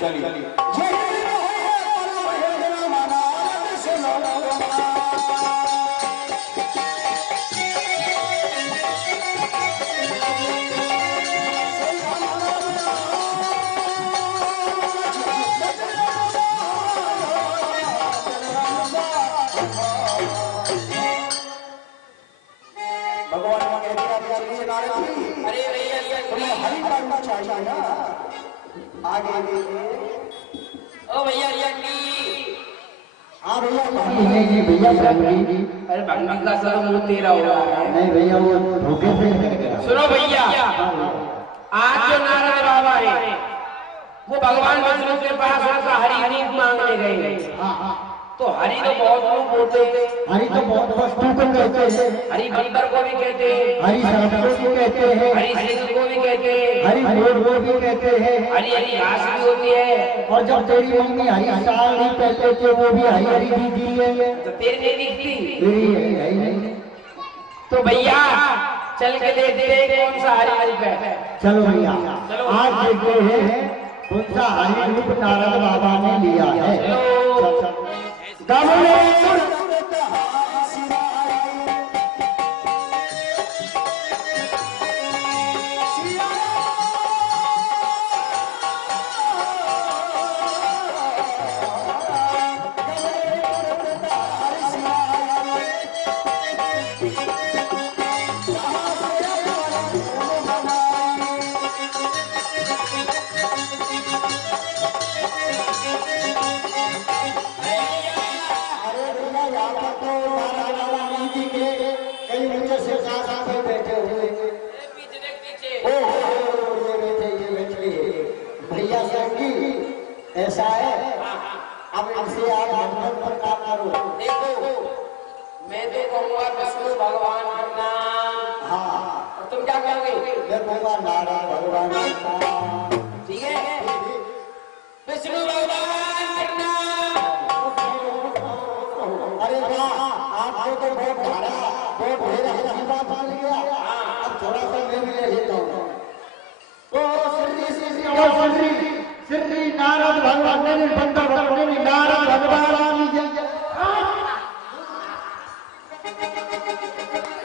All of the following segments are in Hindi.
चलिए आगे ओ भैया हाँ भैया नहीं जी भैया भंगी अरे भंगी का सर मुंह तेरा हो रहा है। नहीं भैया वो धोखे से सुनो भैया, आज जो नारद बाबा है वो भगवान विष्णु के पास आकर हरि नीत मांगने गए। तो हरि तो बहुत लोग बोलते हैं, हरि तो बहुत वस्तु को कहते हैं, हरि बंदर को भी कहते हैं, हरि सर्प को भी कहते हैं, हरि सिंह को भी कहते हैं, हरि मोर को भी कहते हैं, हरि हरि घास भी होती है। और जब तेरी मम्मी हरी साल नहीं कहते थे वो भी हरी हरी भी दी है, तो तेरी नहीं दिखती नहीं। तो भैया चल के देखते हैं कौन सा हरि हरि पे। चलो भैया आज देखते हैं कौन सा हरि रूप नारद बाबा ने लिया है। ऐसा है अब इनसे आप मंथन पर काम करो। देखो मैं तो कहूँगा विष्णु भगवान का नाम। हाँ और तुम क्या कहोगे? मैं कहूँगा नारायण भगवान का नाम। ठीक है विष्णु भगवान का नाम। अरे वाह आपको तो बहुत भाड़ा बहुत ढेर अच्छी बात मिल गया। अब थोड़ा सा मैं भी ले लेता हूँ। श्री नारद भगवान ने बंदा भगवान ने नारद भगवान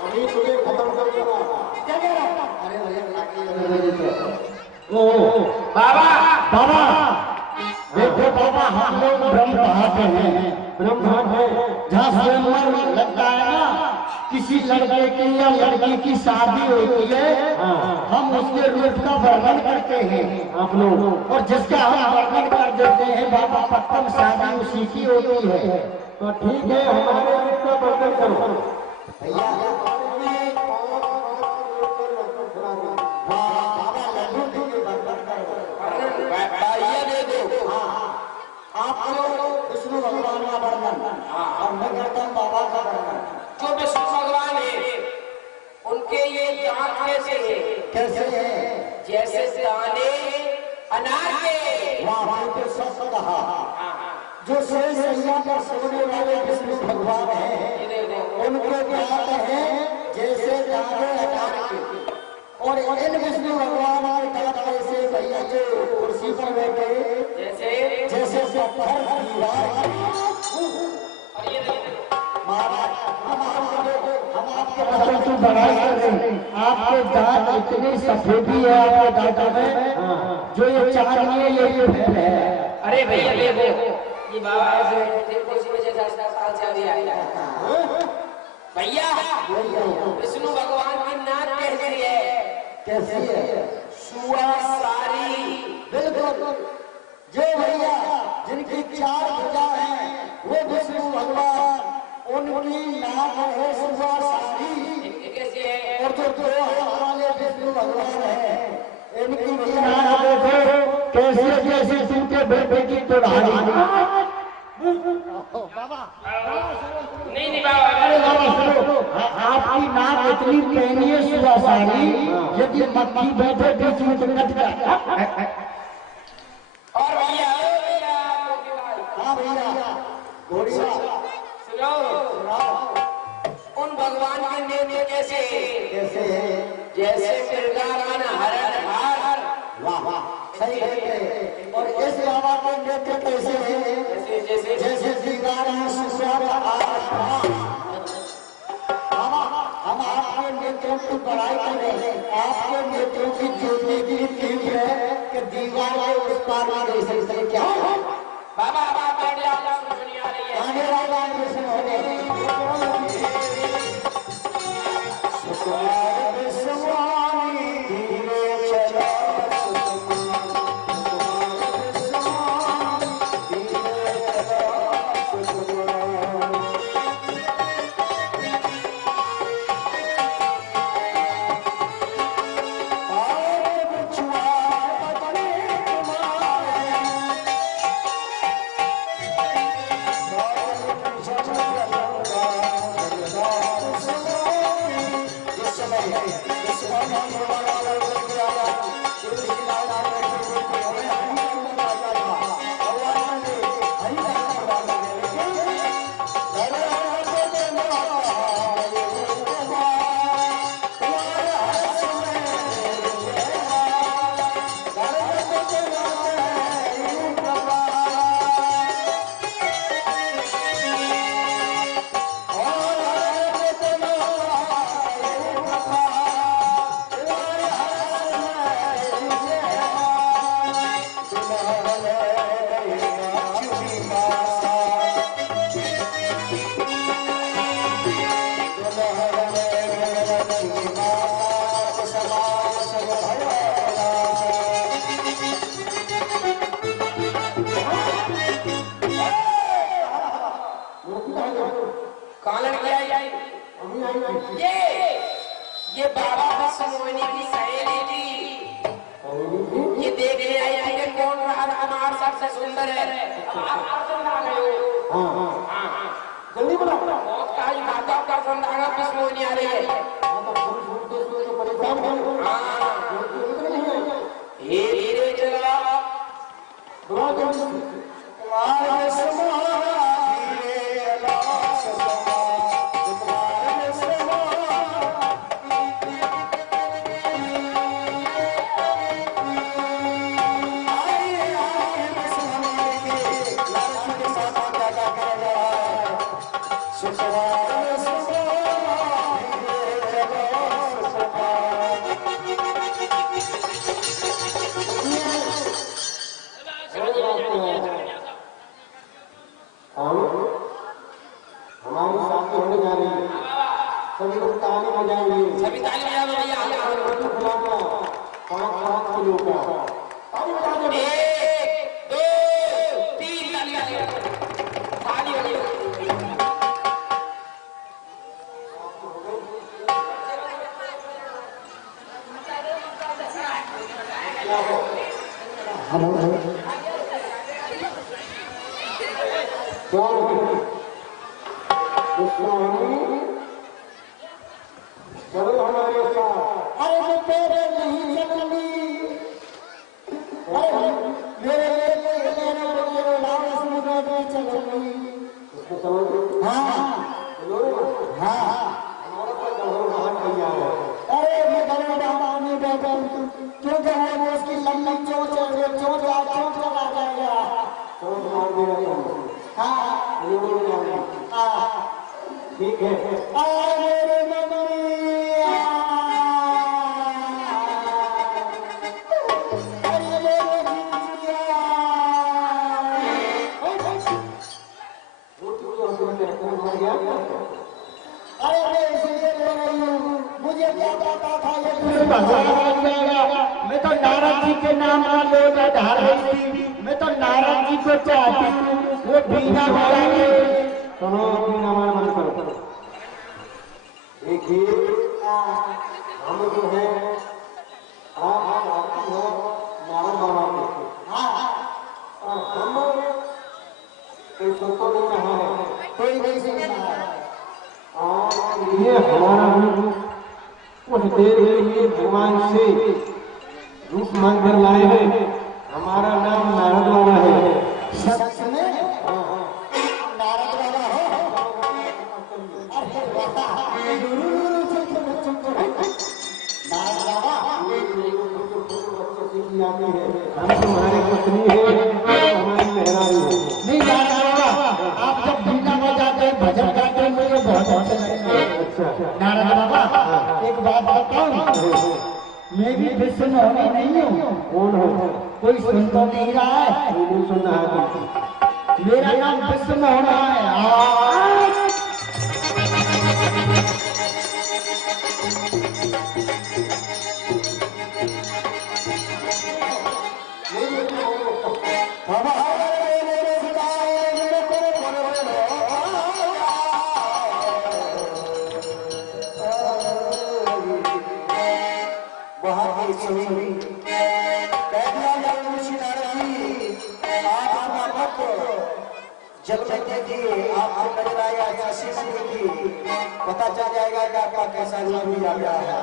अभी तुम्हें खत्म कर दूंगा। ओ बाबा बाबा देखो बाबा हम लोग ब्रह्म कहाते हैं ब्रह्म है जहाँ स्वयंवर लगता है ना किसी लड़के की या लड़की की शादी होती है हम उसके रूप का वर्णन करते हैं आप लोग और जिसका हम वर्णन कर देते हैं बाबा पक्कम शादी उसी की होती है। तो ठीक है हमारे रूप का वर्णन करो भैया। विष्णु भगवान का वर्णन और मैं करता हूँ बाबा का वर्णन। जो विष्णु भगवान है उनके ये दांत कैसे है? कैसे है? जैसे दाने अनार के। वहाँ तो सच कहा जो शेष सैया पर सोने वाले विष्णु भगवान हैं उनके दांत हैं जैसे दाने अनार के और इन विष्णु भगवान के दांत कैसे भैया जो कुर्सी पर बैठे जैसे पत्थर की दीवार। और ये महाराज हम आपके बदल की बड़ाई कर रहे हैं। आपके दांत इतनी सफेदी है आपके दांतों में जो ये चांदनी है ये फैल है। अरे भैया देखो ये बाबा ऐसे देखो इसी वजह से 10 साल से अभी आया भैया। विष्णु भगवान की नाक कैसी है? कैसी है? सुआ सारी। बिल्कुल जो भैया जिनकी 4 भुजा है वो विष्णु भगवान उनकी नाक है सुबह सारी। कैसी है? और जो 2 हाथ वाले विष्णु भगवान है इनकी भी नाक देखो कैसे कैसे तुमके बेटे की तुड़ारी। नहीं बाबा अरे बाबा सुनो आपकी नाक इतनी कहनी है सुबह सारी यदि मक्खी बैठे बीच में तो कट जाए। और भैया हाँ भैया घोड़ी सुनो उन भगवान के नेत्र कैसे कैसे है? जैसे मृगावन हरण हार। वाह वाह सही कहते हैं। और इस बाबा जैसे जैसे जैसे दीवार में सुस्वाद हम आपके नेत्रों की पढ़ाई कर रहे हैं, आपके नेत्रों की ज्योति की तीव्र है कि दीवार के उस पार में गई सकते क्या हो? बाबा बाबा बैठ जाओ, सुनी आ रही है। आने वाला मिशन होने ये बाबा विष्णुमोहिनी की सहेली थी। ये देखने आई थी कि कौन राजकुमार सबसे सुंदर है। आप समझा रहे हो? हाँ। जल्दी बोलो। बहुत काली माता का संधाना विष्णुमोहिनी आ रही है। धीरे चला। हमारी शादी होने जा रही है, सभी लोग ताली बजाएंगे, सभी ताली बजा लो भैया। 5 किलो का ताली बजा दो। 1 2 3 ताली हो गई। चलो हमारे साथ। अरे मैं तेरे नहीं चलनी, अरे मेरे नाम समुद्र में चलनी। उसको समझ। हाँ हमारा बहुत तैयार है। अरे मैं गले डालने बैठा हूँ, क्योंकि है वो उसकी लंबी चोट चला जाएगा। चोट मार देगा तुम। हाँ ठीक है। मेरे मुझे क्या पता था ये भगवान मैं तो नारद जी के नाम का लोटा ढाल रही थी। मैं तो नारद जी को चाहती हूँ, वो बीना बजाएंगे। सुनो बीना मार मत करो। देखिए हम जो है आप हो नारद बाबा के, हम कोई सोचो नहीं रहा है, कोई नहीं सोच रहा है। ये हमारा रूप उस देर के लिए भगवान से रूप मांगकर लाए हैं। हमारा नाम नारद बाबा है। सच में नारद बाबा हो। हम तुम्हारे पुत्री है, हमारी मेहरारू है। भी विष्णु नहीं हूँ। कौन हो? कोई सुन तो नहीं रहा है? नहीं सुन रहा है। मेरा नाम विष्णु होना है। जब तक देखिए आपको नजर आएगा ऐसा देखिए पता चल जाएगा कि आपका कैसा रूप लिया गया है।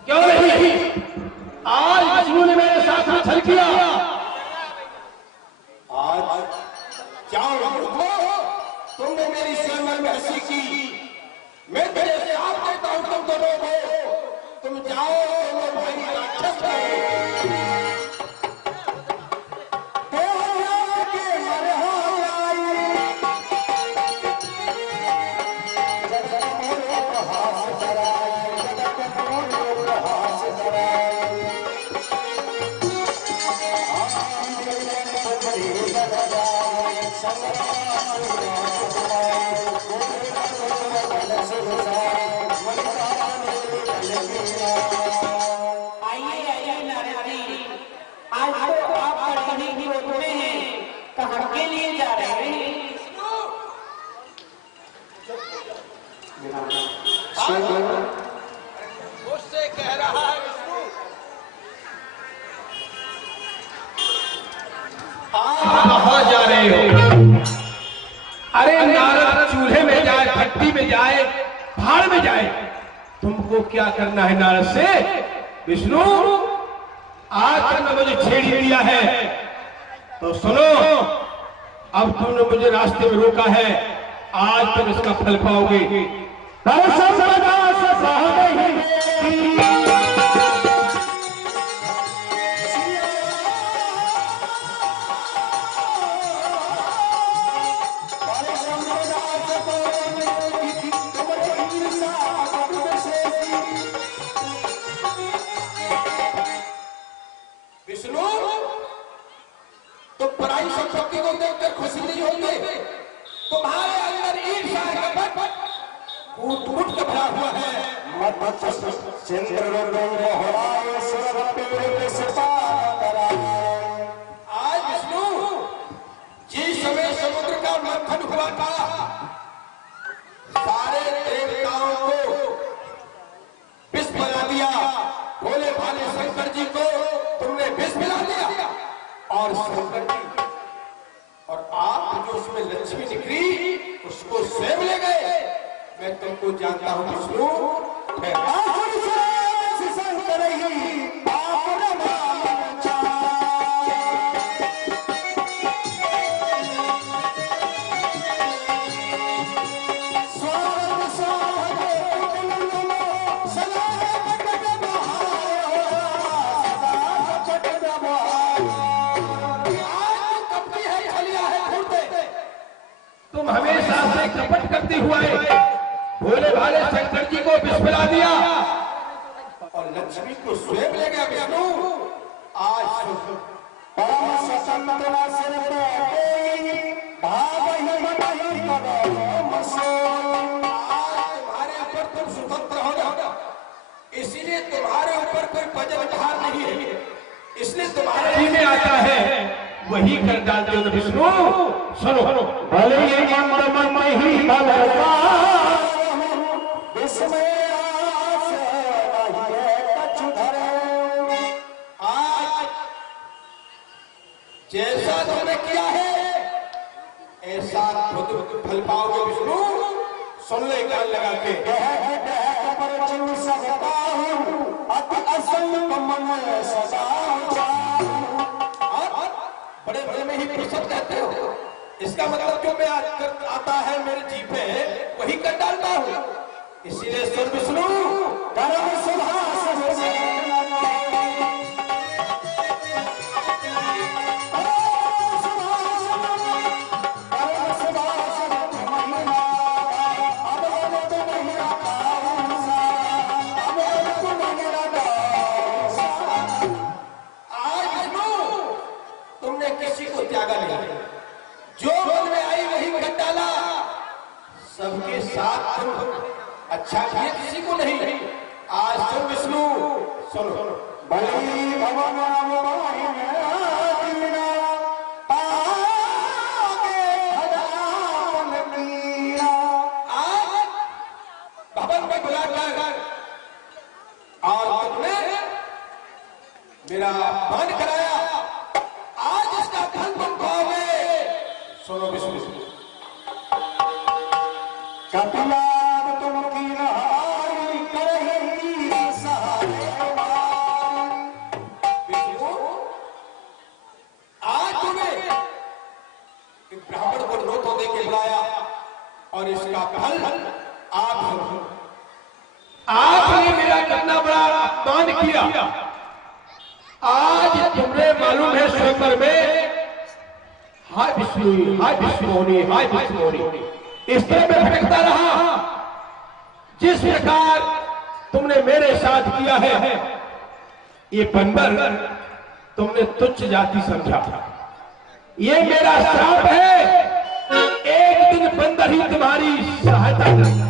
क्यों नहीं? आज विष्णु ने मेरे साथ में छल किया। आज जाओ तुमने मेरी सेवन में हंसी की। मैं तेरे से आप कहता हूं तुम दोनों को, तुम जाओ दोनों भाई राक्षस मुझसे कह रहा है विष्णु। कहाँ जा रहे हो? अरे नारद चूल्हे में जाए, भट्टी में जाए, भाड़ में जाए, तुमको क्या करना है नारद से? विष्णु आज तक मुझे छेड़ दिया है तो सुनो, अब तुमने मुझे रास्ते में रोका है, आज तुम इसका फल पाओगे। विष्णु तुम पराई संपत्ति को देखकर खुशी नहीं होते? तुम्हारे अंदर ईर्ष्या का कूट कूट के भरा हुआ है। आज विष्णु जिस समय समुद्र का मंथन हुआ था, सारे देवताओं को विष पिला दिया। भोले भाले शंकर जी को तुमने विष पिला दिया और शंकर जी और आप जो उसमें लक्ष्मी निकली उसको स्वयं ले गए। मैं तुमको जानता हूं विष्णु। तुम हमेशा से कपट करती हुआ भोले भाले शंकर जी को विष पिला दिया और लक्ष्मी को स्वयं ले गया विष्णु। आज परम स्वतंत्रता से तुम्हारे ऊपर तुम स्वतंत्र हो जाओ, इसीलिए तुम्हारे ऊपर कोई बजट उधार नहीं है, इसलिए तुम्हारे जी में आता है वही कर डालते हो विष्णु। सुनो भले ये मन में ही भलता आज जैसा तुमने किया है ऐसा खुद फल पाओगे विष्णु। सुन ले कान लगा के। बड़े बड़े में ही फुर्सत कहते हो, इसका इसका मतलब जो मैं आता है मेरे जी पे वही कर डालता हूँ। इसीलिए सुन विष्णु, किसी को त्यागा नहीं, जो मन में आई वही कर डाला, सबके साथ तुम अच्छा किए, किसी को नहीं। आज तुम विष्णु सुनो, बलि भवन आज भवन में बुलाकर और तुमने मेरा मान कराया, सुनो विष्णु, कपिलाद तुम की नहाई करेगी सहाय। विष्णु, आज तुम्हें एक ब्राह्मण को न्योता दे के बुलाया और इसका फल आपने मेरा कितना बड़ा मान किया। आज तुम्हें मालूम है स्वयंवर में हाय विष्णु, हाय विष्णुनी, हाय विष्णुनी, इस तरह में भटकता रहा। जिस प्रकार तुमने मेरे साथ किया है, ये बंदर तुमने तुच्छ जाति समझा, ये मेरा श्राप है। एक दिन बंदर ही तुम्हारी सहायता करेगा।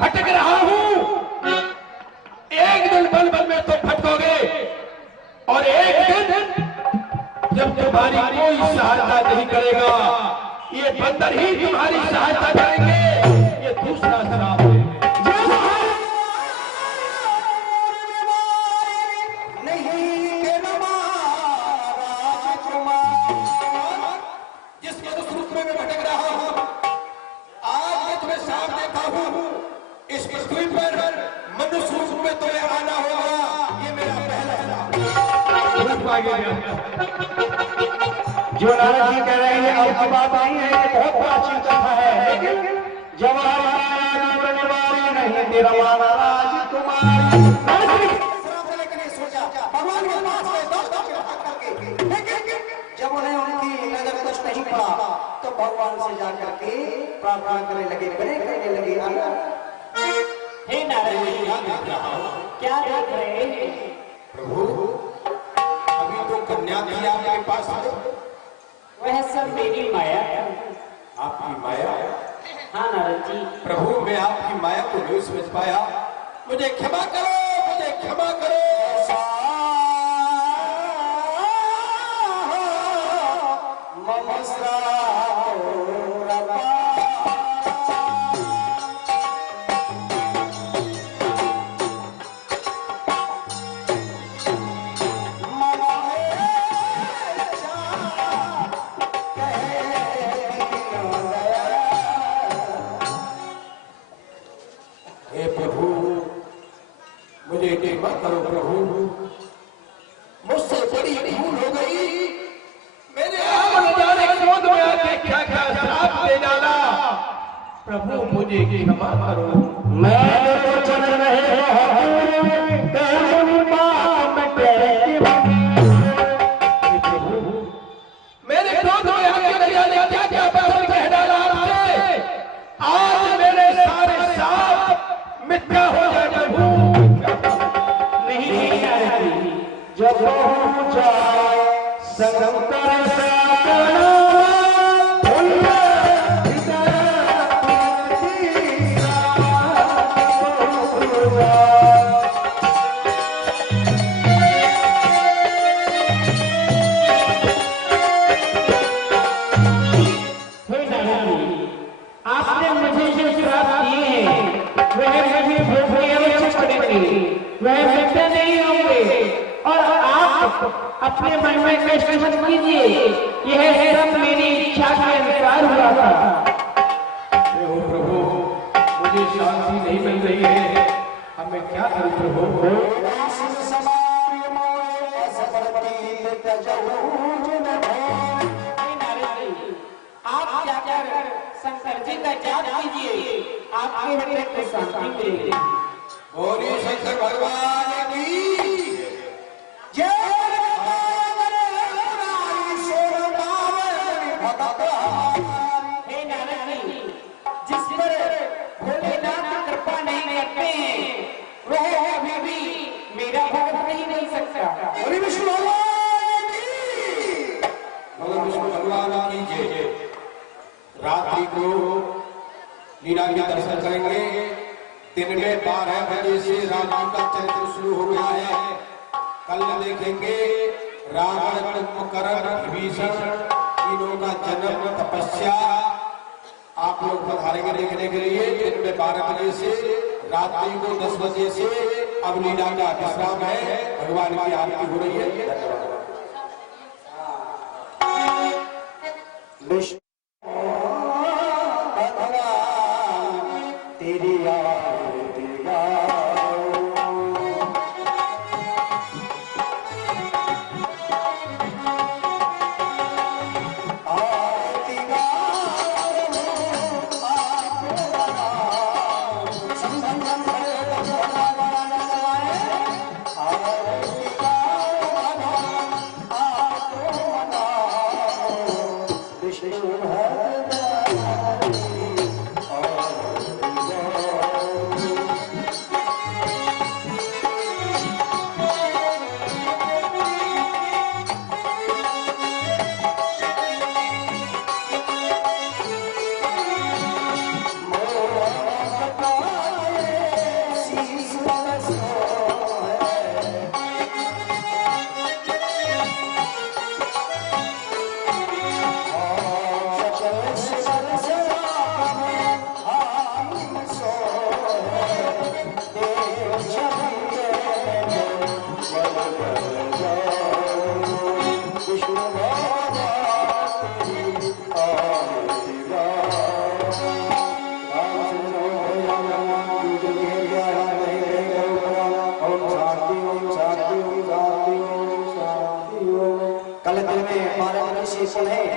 भटक रहा हूं, एक दिन बल बल में तुम भटकोगे और एक दिन जब तुम्हारी कोई सहायता नहीं करेगा, ये बंदर ही तुम्हारी सहायता करेंगे। ये दूसरा श्राप है। जिसके रूप में मैं भटक रहा हूं, आज मैं तुम्हें साफ देखा हूं। इस पृथ्वी पर मनुष्य रूप में तुम्हें आना होगा, ये मेरा पहला जो नारद जी कह रहे हैं आपकी बात नहीं है, ये बहुत प्राचीन कथा है। लेकिन जब बनने वाली नहीं तेरा माना राजकुमारी, भगवान के पास में जब उन्हें उनकी नजर कुछ नहीं पड़ा तो भगवान से जाकर के प्रार्थना करने लगे, करने लगे। हे नारद जी, क्या देख रहे हैं? प्रभु, अभी तो कन्या थी आपके पास, वह सब मेरी माया है। आपकी माया? हाँ नारद जी। प्रभु, मैं आपकी माया को नहीं समझ पाया, मुझे क्षमा करो, मुझे क्षमा करो। हे प्रभु, मुझे क्षमा करो प्रभु, मुझसे बड़ी भूल हो गई। मेरे आप जाने क्रोध में आके क्या क्या श्राप दे डाला। प्रभु, मुझे क्षमा करो। मैं वचन मेरे क्रोध में आके न जाने क्या क्या बात कह डाला आपने। आज मेरे सारे श्राप मिथ्या हो जाए प्रभु। नहीं जब जाए संगम कर सकना रहेंगी। आपने मुझे जो श्राप दिए हैं वह मुझे भोगने अवश्य पड़ेंगे, वह मिटते नहीं होंगे। और आप अपने मन में कष्ट मत कीजिए, यह सब मेरी इच्छा के अनुसार हुआ था। हे प्रभु, मुझे शांति नहीं मिल रही है, अब मैं क्या करूं प्रभु? आप जाकर शंकर जी का जाप कीजिए, आपके बेटे को शांति मिलेगी। बोलिए शंकर भगवान की जय। हे नारद जी, जिस पर भोलेनाथ की कृपा नहीं करते हैं वह अभी भी मेरा भक्त नहीं मिल सकता। बोलिए विष्णु भगवान की। भगवान विष्णु भगवान की जय। रात्रि को लीला के दर्शन करेंगे। दिन में 12 बजे से राम का चरित्र शुरू हो गया है। कल देखेंगे रावण, कुंभकर्ण, विभीषण तीनों का जन्म, तपस्या आप लोग पधारेंगे देखने के लिए। दिन में 12 बजे से रात्रि को 10 बजे से अब लीला का विश्राम है। भगवान की आरती हो रही है। धन्यवाद। तेरी आरती कल दिन में 12 बजे से है।